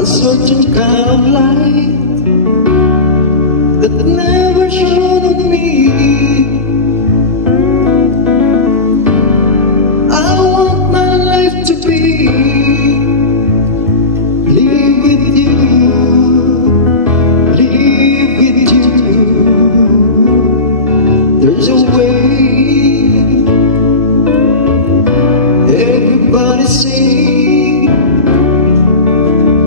a certain kind of light that never shone on me. I want my life to be live with you, live with you. There's a way everybody sing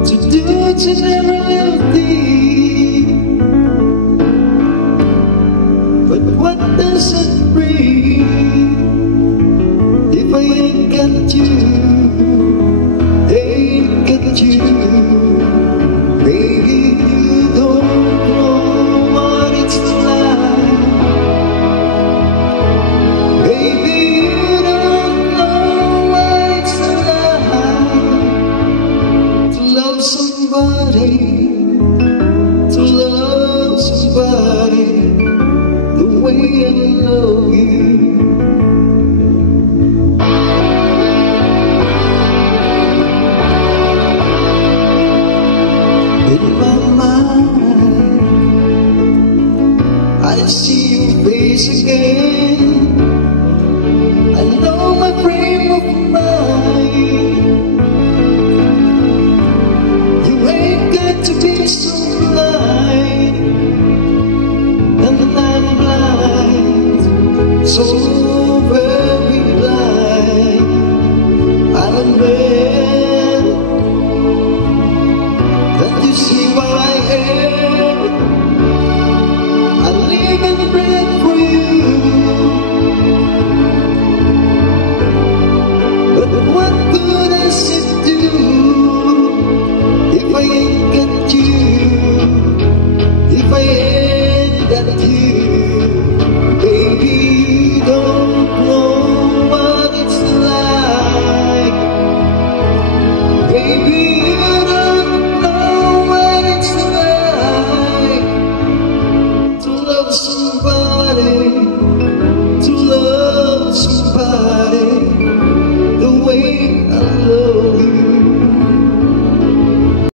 to do it in every little thing. But what does it bring if I ain't got you, ain't got you? Baby, you don't know what it's like. Baby, you don't know what it's like to love somebody, to love somebody the way I love you. In my mind, I see your face again.